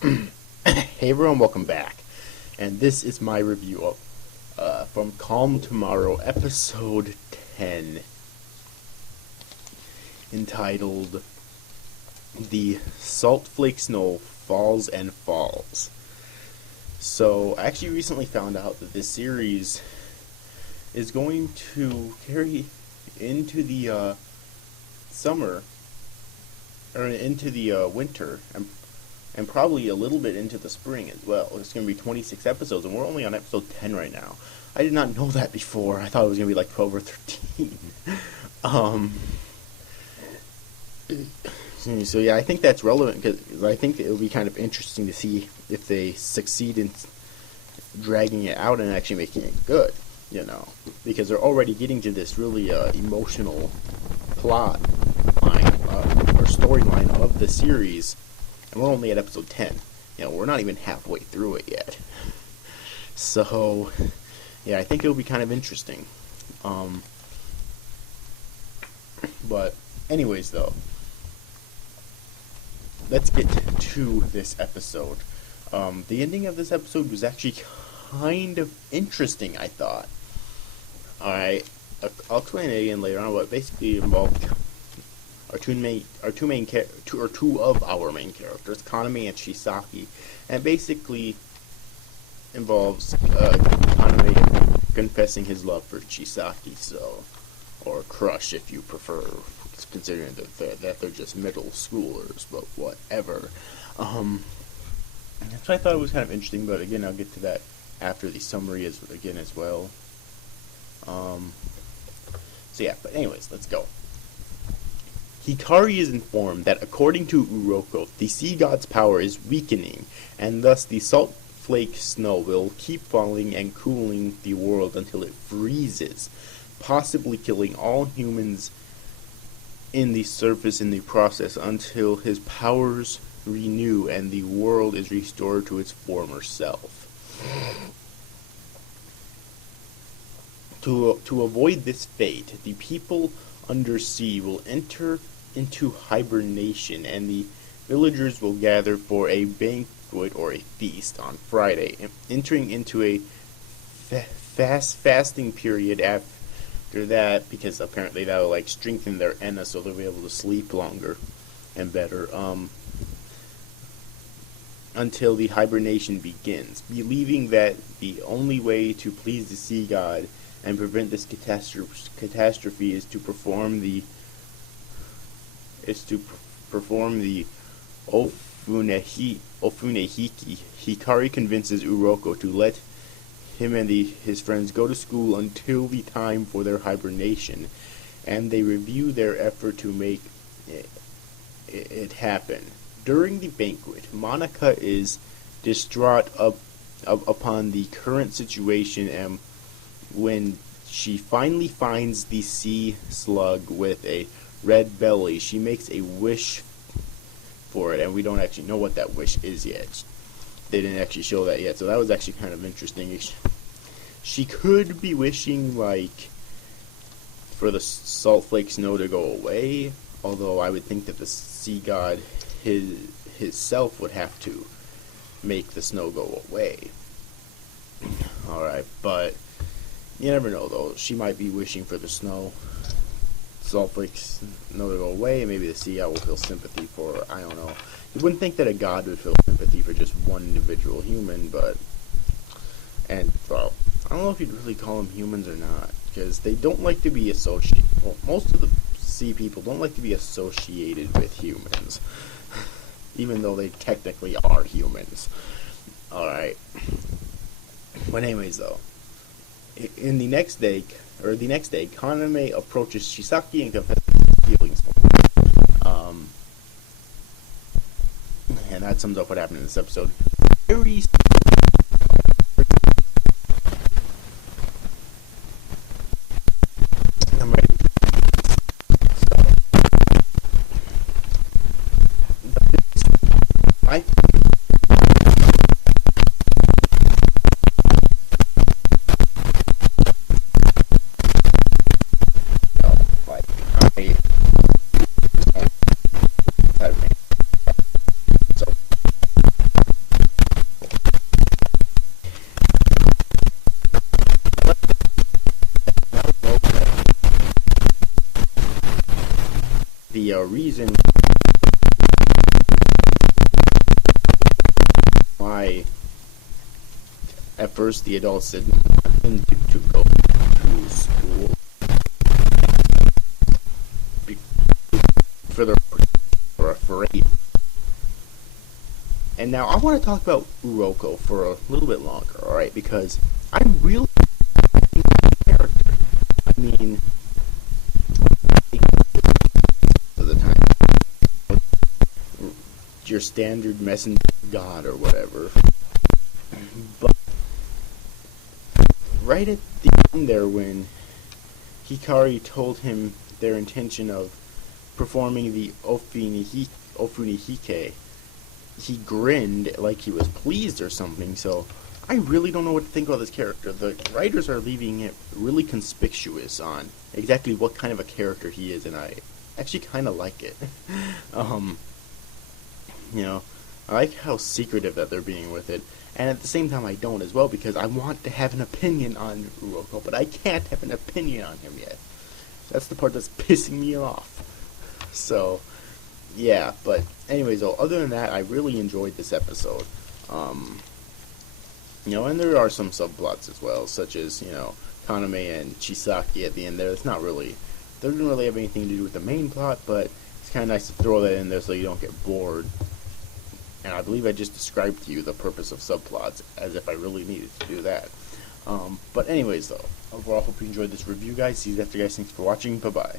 Hey everyone, welcome back. And this is my review of From Calm Tomorrow, episode 10, entitled The Saltflake Snow Falls and Falls. So, I actually recently found out that this series is going to carry into the summer, or into the winter, and probably a little bit into the spring as well. It's going to be 26 episodes, and we're only on episode 10 right now. I did not know that before. I thought it was going to be like 12 or 13. So yeah, I think that's relevant because I think it will be kind of interesting to see if they succeed in dragging it out and actually making it good, because they're already getting to this really emotional plot line or storyline of the series. And we're only at episode 10. We're not even halfway through it yet. So, yeah, I think it'll be kind of interesting. But, anyways, though, let's get to this episode. The ending of this episode was actually kind of interesting, I thought. Alright, I'll explain it again later on, but basically it involved two of our main characters, Kaname and Shisaki, and basically involves Kaname confessing his love for Shisaki, or crush if you prefer, considering that they're just middle schoolers, but whatever. So I thought it was kind of interesting, but again, I'll get to that after the summary as well. So yeah, but anyways, let's go. Hikari is informed that according to Uroko, the sea god's power is weakening, and thus the Saltflake snow will keep falling and cooling the world until it freezes, possibly killing all humans in the surface in the process until his powers renew and the world is restored to its former self. To avoid this fate, the people undersea will enter into hibernation, and the villagers will gather for a banquet or a feast on Friday, entering into a fasting period after that, because apparently that will strengthen their enna, so they'll be able to sleep longer and better, until the hibernation begins, believing that the only way to please the sea god and prevent this catastrophe is to perform the Ofunehiki. Hikari convinces Uroko to let him and his friends go to school until the time for their hibernation, and they review their effort to make it happen. During the banquet, Monica is distraught upon the current situation, and when she finally finds the sea slug with a red belly, she makes a wish for it, and we don't actually know what that wish is yet. They didn't actually show that yet, so that was actually kind of interesting. She could be wishing, for the Saltflake snow to go away, although I would think that the sea god his self would have to make the snow go away. Alright, but you never know, though. She might be wishing for the Saltflake snow to go away. Maybe the sea god will feel sympathy for her. I don't know. You wouldn't think that a god would feel sympathy for just one individual human, but... And, well, I don't know if you'd really call them humans or not, because they don't like to be associated... Well, most of the sea people don't like to be associated with humans, even though they technically are humans. Alright. But anyways, though, the next day, Kaname approaches Shisaki and confesses his feelings for her. And that sums up what happened in this episode. Very I'm ready. I reason why at first the adults said nothing to go to school for the were afraid. And now I want to talk about Uroko for a little bit longer, alright? Because I really think the character. I mean, of the time, your standard messenger god or whatever. But right at the end there, when Hikari told him their intention of performing the Ofunihike, he grinned like he was pleased or something, so I really don't know what to think about this character. The writers are leaving it really conspicuous on exactly what kind of a character he is, and I actually kind of like it. You know, I like how secretive that they're being with it, and at the same time I don't as well, because I want to have an opinion on Uroko, but I can't have an opinion on him yet. That's the part that's pissing me off. So, yeah, but anyways, though, other than that, I really enjoyed this episode. You know, and there are some subplots as well, such as, you know, Kaname and Chisaki at the end there. It's not really, they didn't really have anything to do with the main plot, but it's kind of nice to throw that in there so you don't get bored. And I believe I just described to you the purpose of subplots, as if I really needed to do that. But anyways, though, overall, hope you enjoyed this review, guys. See you after, guys. Thanks for watching. Bye-bye.